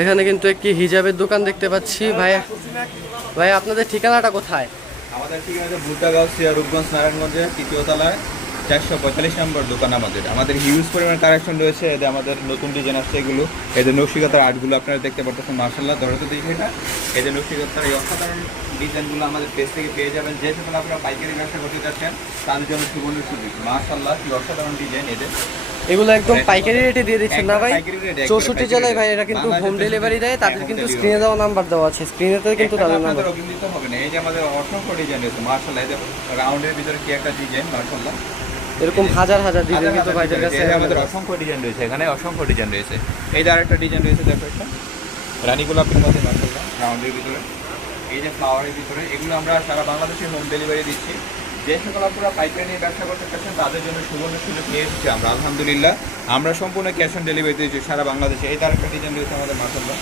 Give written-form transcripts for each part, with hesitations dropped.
এখানে কিন্তু একটি হিজাবের দোকান দেখতে পাচ্ছি। ভাই ভাই আপনাদের ঠিকানাটা কোথায়? আমাদের ঠিকানা ভুলতাগাঁও রূপগঞ্জ নারায়ণগঞ্জে তৃতীয় তলায় 445 নম্বর দোকান। আমাদের হিউজ পরিমাণ কালেকশন রয়েছে। এদের আমাদের নতুন ডিজাইন আসছে, এগুলো এদের নকশিকাতার আর্টগুলো আপনারা দেখতে পাচ্ছেন। মার্শাল্লাহ ধরে তো দেখি এটা, এদের নকশিকাতার এই অসাধারণ ডিজাইনগুলো আমাদের পেজ থেকে পেয়ে যাবেন। যে সকল আপনারা পাইকারি ব্যবসা করতে চাচ্ছেন তাদের জন্য সুবর্ণ সুযোগ। মার্শাল্লাহ কি অসাধারণ ডিজাইন এদের। এগুলো একদম পাইকারি রেটে দিয়ে দিচ্ছেন না ভাই? 64 জেলায় ভাই এরা কিন্তু হোম ডেলিভারি দেয়। তাদের কিন্তু স্ক্রিনে দেওয়া নাম্বার দেওয়া আছে, স্ক্রিনেতে কিন্তু তাদের নাম্বার অভিনীত হবে না। এই যে আমাদের অসংখ্য ডিজাইন রয়েছে মার্শাল্লাহ, এই যে রাউন্ডের ভিতরে কি একটা ডিজাইন মার্শাল্লাহ, এরকম হাজার হাজার ডিজাইন কিন্তু ভাইদের কাছে আমাদের অসংখ্য ডিজাইন রয়েছে। এখানে অসংখ্য ডিজাইন রয়েছে। এই যে আরেকটা ডিজাইন রয়েছে, দেখো একটা রানী গোলাপের মধ্যে মার্শাল্লাহ রাউন্ডের ভিতরে, এই যে ফ্লাওয়ারের ভিতরে। এগুলো আমরা সারা বাংলাদেশে হোম ডেলিভারি দিচ্ছি। যে সকল আপনারা পাইকারি নিয়ে ব্যবসা করতে চাচ্ছেন তাদের জন্য সুবর্ণ সুযোগ নিয়ে এসেছি আমরা। আলহামদুলিল্লাহ আমরা সম্পূর্ণ ক্যাশ অন ডেলিভারি দিয়েছি সারা বাংলাদেশে। এই আরেকটা ডিজাইন রয়েছে আমাদের মার্শাল্লাহ,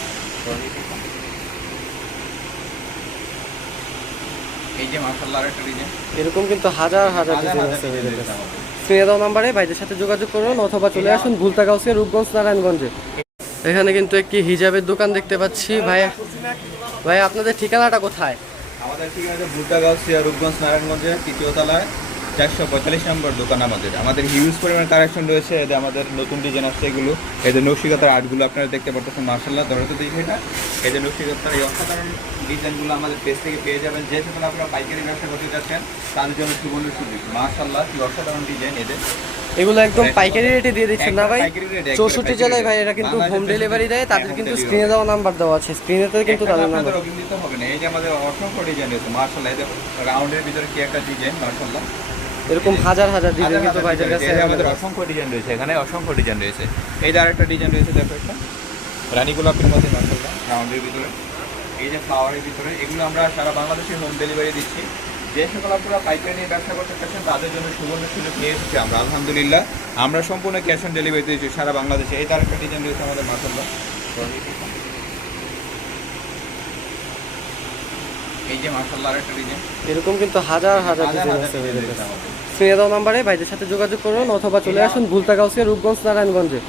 এই যে মার্শাল্লাহ আরেকটা ডিজাইন। এরকম কিন্তু হাজার হাজার ডিজাইন আছে ভাইদের কাছে। স্ক্রিনে দেওয়া নাম্বারে ভাইদের সাথে যোগাযোগ করুন অথবা চলে আসুন ভুলতাগাঁও রূপগঞ্জ নারায়ণগঞ্জে। এখানে কিন্তু একটি হিজাবের দোকান দেখতে পাচ্ছি। ভাই ভাই আপনাদের ঠিকানাটা কোথায়? আমাদের ঠিকানা ভুলতাগাঁও রূপগঞ্জ নারায়ণগঞ্জে তৃতীয় তলায় 445 নম্বর দোকান। আমাদের হিউজ পরিমাণ কালেকশন রয়েছে। এদের আমাদের নতুন ডিজাইন আসছে, এগুলো এদের নকশিকাতার আর্টগুলো আপনারা দেখতে পাচ্ছেন। মার্শাল্লাহ ধরে তো দেখি এটা, এদের নকশিকাতার এই অসাধারণ ডিজাইনগুলো আমাদের পেজ থেকে পেয়ে যাবেন। যে সকল আপনারা পাইকারি ব্যবসা করতে চাচ্ছেন তাদের জন্য সুবর্ণ সুযোগ। মার্শাল্লাহ কি অসাধারণ ডিজাইন এদের। এগুলো একদম পাইকারি রেটে দিয়ে দিচ্ছেন না ভাই? 64 জেলায় ভাই এরা কিন্তু হোম ডেলিভারি দেয়। তাদের কিন্তু স্ক্রিনে দেওয়া নাম্বার দেওয়া আছে, স্ক্রিনেতে কিন্তু তাদের নাম্বার অভিনীত হবে না। এই যে আমাদের অসংখ্য ডিজাইন রয়েছে মার্শাল্লাহ, এই যে রাউন্ডের ভিতরে কি একটা ডিজাইন মার্শাল্লাহ, এরকম হাজার হাজার ডিজাইন কিন্তু ভাইদের কাছে আমাদের অসংখ্য ডিজাইন রয়েছে। এখানে অসংখ্য ডিজাইন রয়েছে। এই যে আরেকটা ডিজাইন রয়েছে, দেখো একটা রানী গোলাপের মধ্যে মার্শাল্লাহ রাউন্ডের ভিতরে, এই যে ফ্লাওয়ারের ভিতরে। এগুলো আমরা সারা বাংলাদেশে হোম ডেলিভারি দিচ্ছি। যে সকল আপনারা পাইকারি নিয়ে ব্যবসা করতে চাচ্ছেন তাদের জন্য সুবর্ণ সুযোগ নিয়ে এসেছি আমরা। আলহামদুলিল্লাহ আমরা সম্পূর্ণ ক্যাশ অন ডেলিভারি দিয়েছি সারা বাংলাদেশে। এই আরেকটা ডিজাইন রয়েছে আমাদের মার্শাল্লাহ, এই যে মার্শাল্লাহ আরেকটা ডিজাইন। এরকম কিন্তু হাজার হাজার ডিজাইন আছে ভাইদের কাছে। স্ক্রিনে দেওয়া নাম্বারে ভাইদের সাথে যোগাযোগ করুন অথবা চলে আসুন ভুলতাগাঁও রূপগঞ্জ নারায়ণগঞ্জে।